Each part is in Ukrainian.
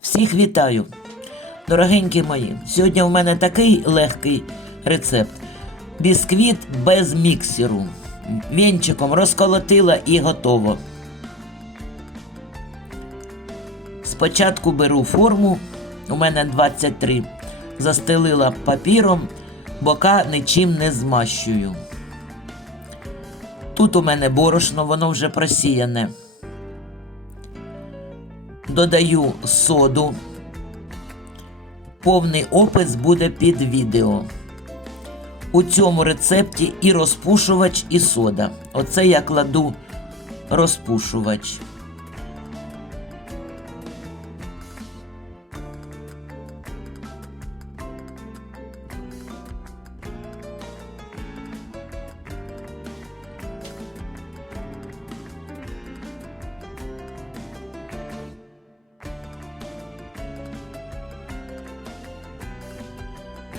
Всіх вітаю, дорогенькі мої. Сьогодні в мене такий легкий рецепт. Бісквіт без міксеру. Вінчиком розколотила і готово. Спочатку беру форму, у мене 23, застелила папіром, бока нічим не змащую. Тут у мене борошно, воно вже просіяне. Додаю соду. Повний опис буде під відео. У цьому рецепті і розпушувач, і сода. Оце я кладу розпушувач.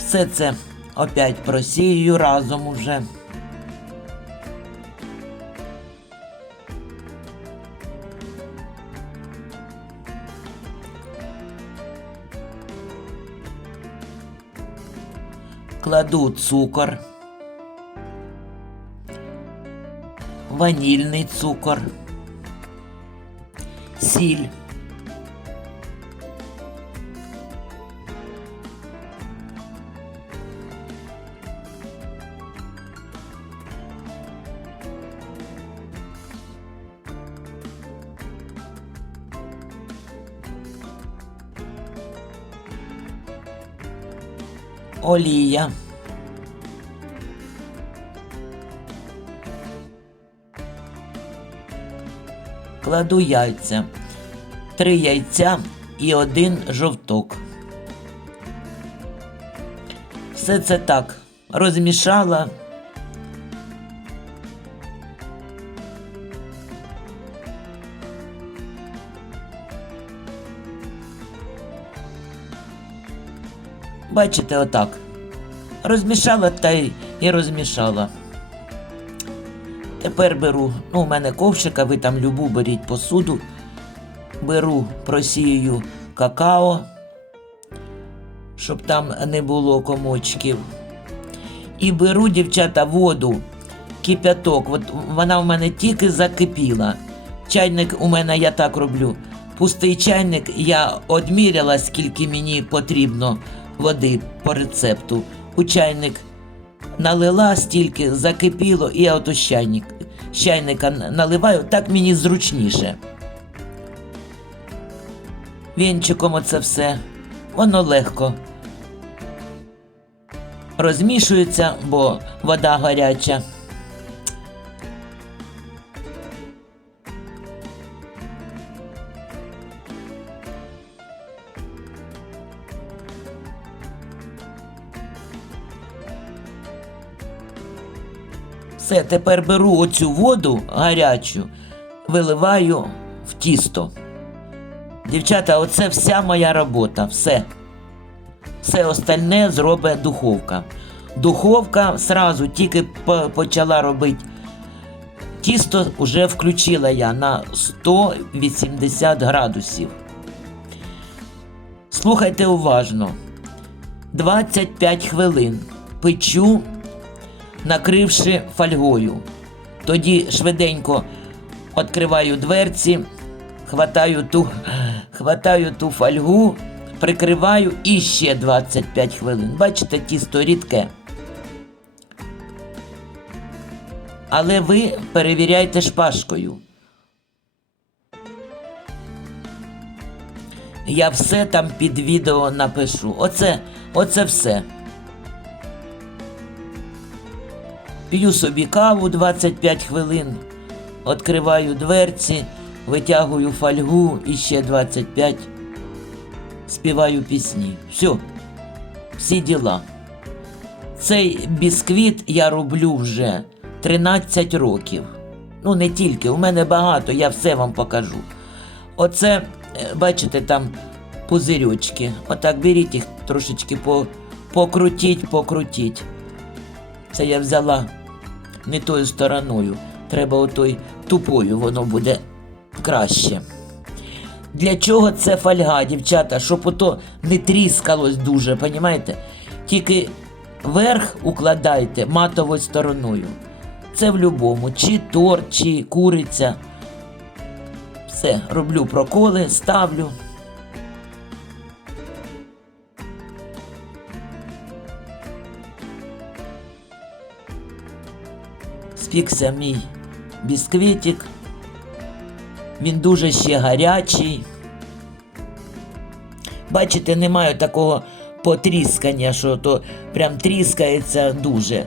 Все це опять просію разом уже. Кладу цукор, ванільний цукор, сіль. Олія. Кладу яйця. Три яйця і один жовток. Все це так розмішала. Бачите, отак. Розмішала та й і розмішала. Тепер беру, ну, у мене ковшика, ви там любу беріть посуду. Беру, просію какао, щоб там не було комочків. І беру, дівчата, воду, кипяток. От вона в мене тільки закипіла. Чайник у мене я так роблю. Пустий чайник я одміряла, скільки мені потрібно води по рецепту. У чайник налила стільки, закипіло, і я ото чайник, чайника наливаю, так мені зручніше. Вінчиком оце все, воно легко. Розмішується, бо вода гаряча. Все, тепер беру оцю воду гарячу, виливаю в тісто. Дівчата, оце вся моя робота, все. Все остальне зробить духовка. Духовка сразу тільки почала робити. Тісто вже включила я на 180 градусів. Слухайте уважно. 25 хвилин печу накривши фольгою. Тоді швиденько відкриваю дверці, хватаю ту, хватаю ту фольгу, прикриваю і ще 25 хвилин. Бачите, тісто рідке. Але ви перевіряйте шпажкою. Я все там під відео напишу. Оце, оце все. П'ю собі каву 25 хвилин, відкриваю дверці, витягую фольгу і ще 25, співаю пісні. Все, всі діла. Цей бісквіт я роблю вже 13 років. Ну, не тільки, у мене багато, я все вам покажу. Оце, е, бачите, там пузирьочки. Отак беріть їх трошечки по, покрутіть, покрутіть. Це я взяла не тою стороною. Треба отой тупою, воно буде краще. Для чого це фольга, дівчата? Щоб ото не тріскалось дуже, понімаєте? Тільки верх укладайте матовою стороною. Це в любому, чи торт, чи куриця. Все, роблю проколи, ставлю. Спікся мій бісквітик. Він дуже ще гарячий. Бачите, немає такого потріскання, що то прям тріскається дуже.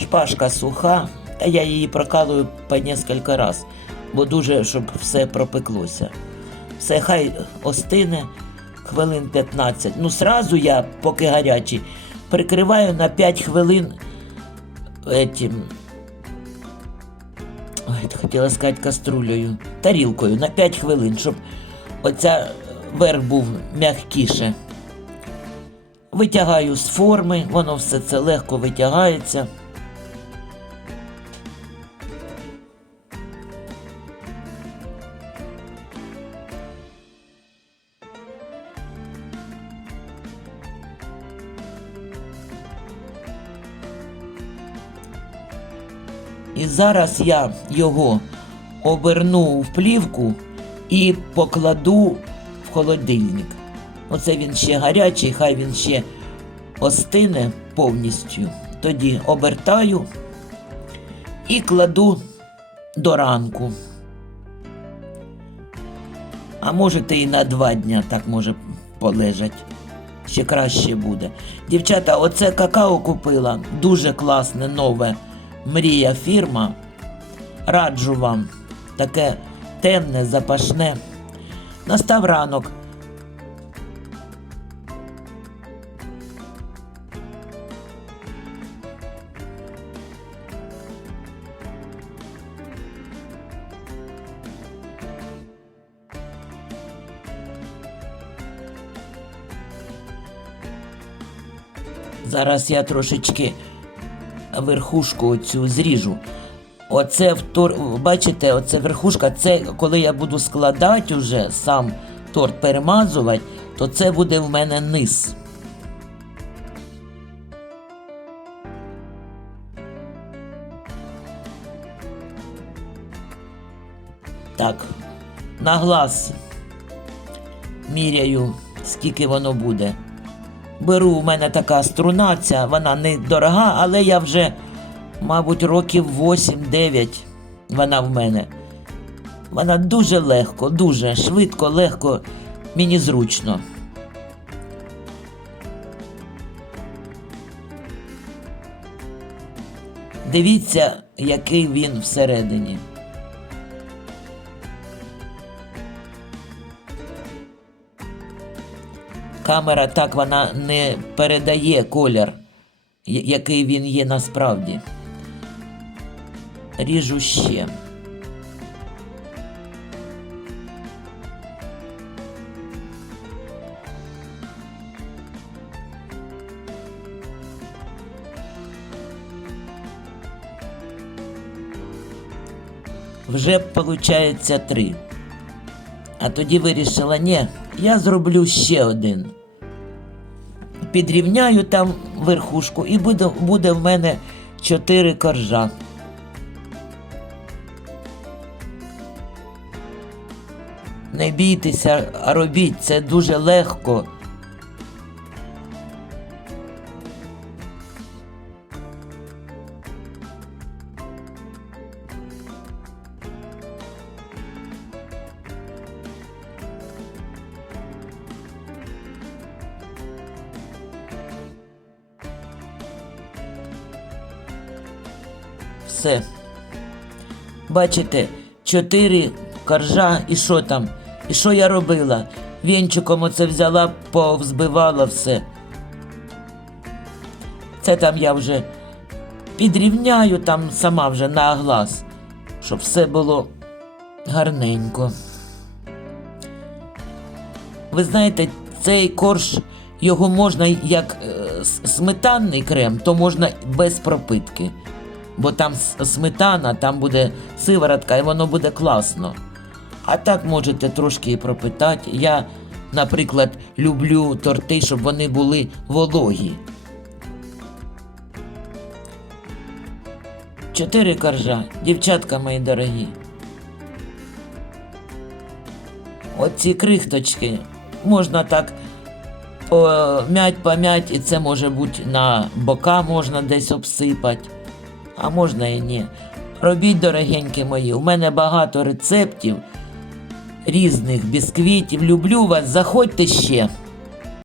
Шпажка суха, та я її прокалую по кілька разів, бо дуже, щоб все пропеклося. Все хай остине хвилин 15. Ну, сразу я, поки гарячий, прикриваю на 5 хвилин этим, Ой, хотіла сказати каструлею, тарілкою на 5 хвилин, щоб оця верх був м'якіше. Витягаю з форми, воно все це легко витягається. І зараз я його оберну в плівку і покладу в холодильник. Оце він ще гарячий, хай він ще остине повністю. Тоді обертаю і кладу до ранку. А можете і на два дня так може полежать. Ще краще буде. Дівчата, оце какао купила. Дуже класне, нове. Мрія фірма. Раджу вам. Таке темне, запашне. Настав ранок. Зараз я трошечки верхушку оцю зріжу. Оце втор... бачите, оце верхушка, це коли я буду складати уже сам торт перемазувати, то це буде в мене низ. Так, на глаз міряю, скільки воно буде. Беру у мене така струна, ця, вона не дорога, але я вже, мабуть, років 8-9 вона в мене. Вона дуже легко, дуже швидко, легко, мені зручно. Дивіться, який він всередині. Камера так вона не передає колір, який він є насправді. Ріжу ще. Вже виходить три. А тоді вирішила, ні, я зроблю ще один. Підрівняю там верхушку і буде, буде в мене чотири коржа. Не бійтеся, робіть, це дуже легко. Все. Бачите, чотири коржа і що там? І що я робила? Вінчиком оце взяла, повзбивала все. Це там я вже підрівняю там сама вже на глаз, щоб все було гарненько. Ви знаєте, цей корж, його можна як е, сметанний крем, то можна без пропитки. Бо там сметана, там буде сиворотка, і воно буде класно. А так можете трошки і пропитати. Я, наприклад, люблю торти, щоб вони були вологі. Чотири коржа, дівчатка мої дорогі. Оці крихточки можна так пом'ять, пом'ять, і це може бути на бока можна десь обсипати, а можна і ні. Робіть, дорогенькі мої, у мене багато рецептів різних бісквітів. Люблю вас, заходьте ще.